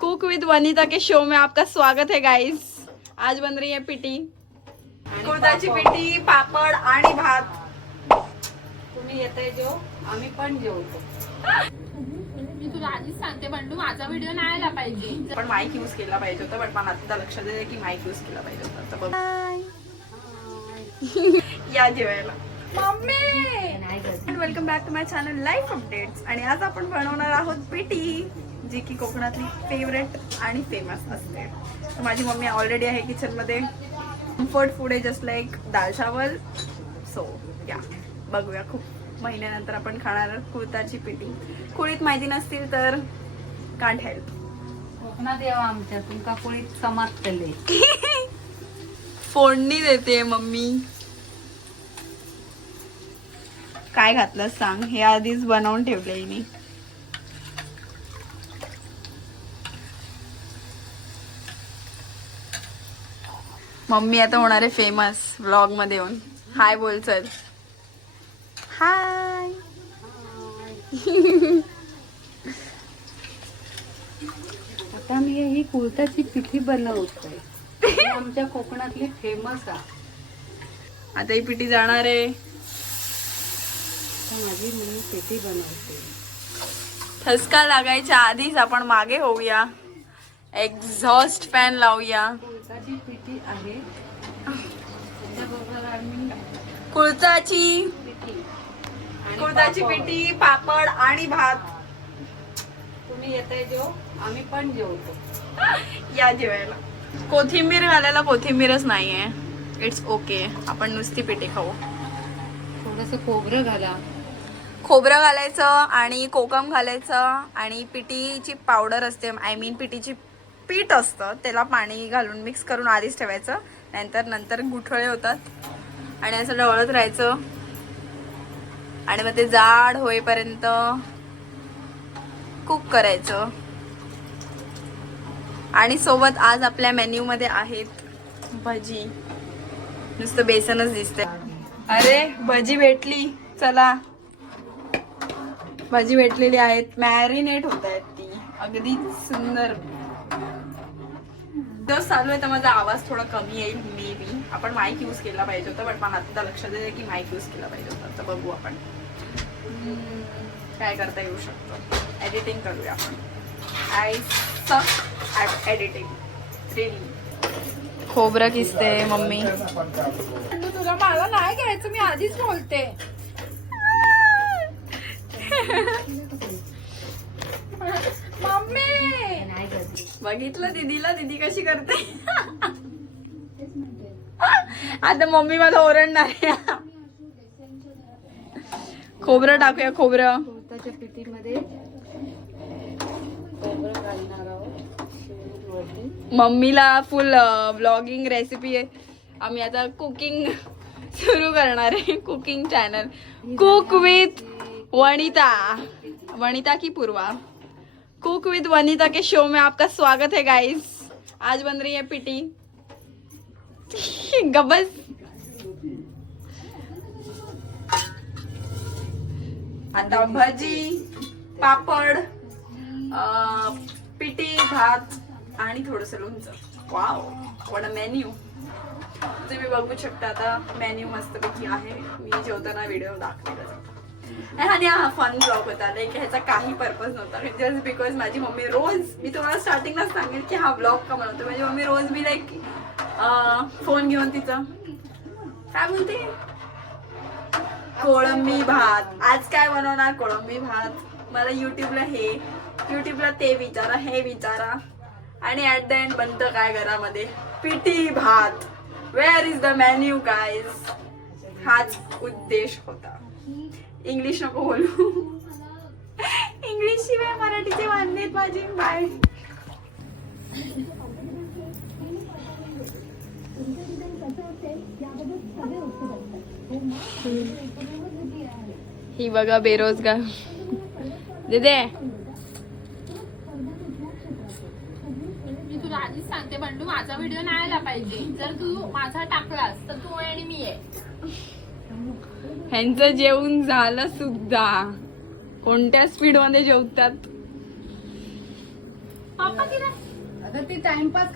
Cook विद वनिता के show में आपका स्वागत है गाइस। आज बन रही है पिटी, कुळथाची पिटी, पापड आणि भात। तुम्ही येताय जो, आम्ही पण जेवतो। मी तुला आधीच सांगते बंडू, माझा व्हिडिओ नाही आला पाहिजे। पण माईक यूज केला पाहिजे होता, बट मला आता लक्षात येते की माईक यूज केला पाहिजे होता। तर बघ या जेवायला mummy. Welcome back to my channel life updates. आणि आज आपण बनवणार आहोत पिटी, जी की कोकणातली फेवरेट आणि फेमस असते। तर माझी मम्मी ऑलरेडी आहे किचन मध्ये। कम्फर्ट फूड आहे, जस्ट लाईक दाल चावल। सो या बघूया, खूप महिन्यानंतर आपण खाणार कुळथाची पिटी। कुळीत माहिती नसतील तर कांट हेल्प। कोकणात यावं आमच्या, तुमका कोळीत समजतले। फोडणी देते मम्मी। काय घातलं सांग, हे आधीच बनवून ठेवलंय मी। मम्मी आता होणार आहे फेमस व्लॉग मध्ये येऊन। हाय बोल चल। हाय। आता मी ही कुळथाची पिठी बनवतोय, ही आमच्या कोकणातली फेमस आहे। आता ही पिठी जाणार आहे। आता माझी मम्मी पिठी बनवते। ठसका लागायच्या आधीच आपण मागे होऊया, एक्झॉस्ट फॅन लावूया। कुळथाची पिठी आहे, त्याच्याबरोबर आम्ही कुळथाची पिठी आणि कुळथाची पापड। पिठी, पापड आणि भात। तुम्ही येताय जो, आम्ही पण जेवतो। या जेवायला। कोथिंबीर घालायला कोथिंबीरच नाहीये, इट्स ओके, आपण नुसती पिठी खाऊ। थोडस खोबरं घाला, खोबरं घालायचं आणि कोकम घालायचं आणि पिठीची पावडर असते, आय मीन पिठीची पीठ असतं, त्याला पाणी घालून मिक्स करून आधीच ठेवायचं। नंतर गुठळे होतात आणि असं ढवळत राहायचं आणि मग ते जाड होईपर्यंत कुक करायचं। आणि सोबत आज आपल्या मेन्यू मध्ये आहेत भजी। नुसतं बेसनच दिसतंय। अरे भजी भेटली, चला। भाजी भेटलेली आहेत, मॅरिनेट होत आहेत ती अगदी सुंदर। दिवस चालू आहे तर माझा आवाज थोडा कमी येईल मे बी। आपण माईक यूज केला पाहिजे होता, बट मला आता लक्षात येते की माईक यूज केला पाहिजे होता। तर बघू आपण काय करता येऊ शकतो। एडिटिंग करूया आपण। आय सक ॲट एडिटिंग रिली। खोबरं किसते मम्मी। तुला मला नाही घ्यायचं, मी आधीच बोलते। मम्मी नाही घातली। बघितलं दीदीला, दीदी कशी करते। आता मम्मी मला ओरडणार आहे। खोबरं टाकूया, खोबरं। कुळथाच्या पिठीमध्ये खोबरं घालणार आहोत वरती। मम्मीला फुल ब्लॉगिंग रेसिपी आहे। आम्ही आता कुकिंग सुरू करणार आहे, cooking channel cook with Vanita. Vanita की पूर्वा, कुक विद वनिता के शो में आपका स्वागत है गाइस। आज बन रही है पिटी। गबस। आता भजी, पापड, पिठी, भात आणि थोडंसं लोणचं। Wow, what a menu. तुम्ही बघू शकता आता मेन्यू मस्तपैकी आहे। मी जेवताना व्हिडिओ दाखवला आणि हा फन ब्लॉग होता, लाईक ह्याचा काही पर्पज नव्हता, जस्ट बिकॉज माझी मम्मी रोज, मी तुम्हाला स्टार्टिंगलाच सांगेल की हा ब्लॉग का बनवतो। माझी मम्मी रोज मी लाईक फोन घेऊन तिचं काय बोलते, कोळंबी भात। आज काय बनवणार, कोळंबी भात। मला युट्यूबला हे, युट्यूबला ते विचारा, हे विचारा, आणि ऍट द एंड बनतं काय घरामध्ये, पिठी भात। Where is the menu guys. हाच उद्देश होता। इंग्लिश नको बोलू, इंग्लिश शिवाय मराठीचे वांदे माझे। बाय। ही बघा बेरोजगार दिदे। मी तुला आधीच सांगते बंडू, माझा व्हिडिओ नाही आला पाहिजे। जर तू माझा टाकलास तर तू आणि मी आहे। ह्यांचं जेवण झालं सुद्धा, कोणत्या स्पीड मध्ये जेवतात। पप्पा किती आता ती टाइमपास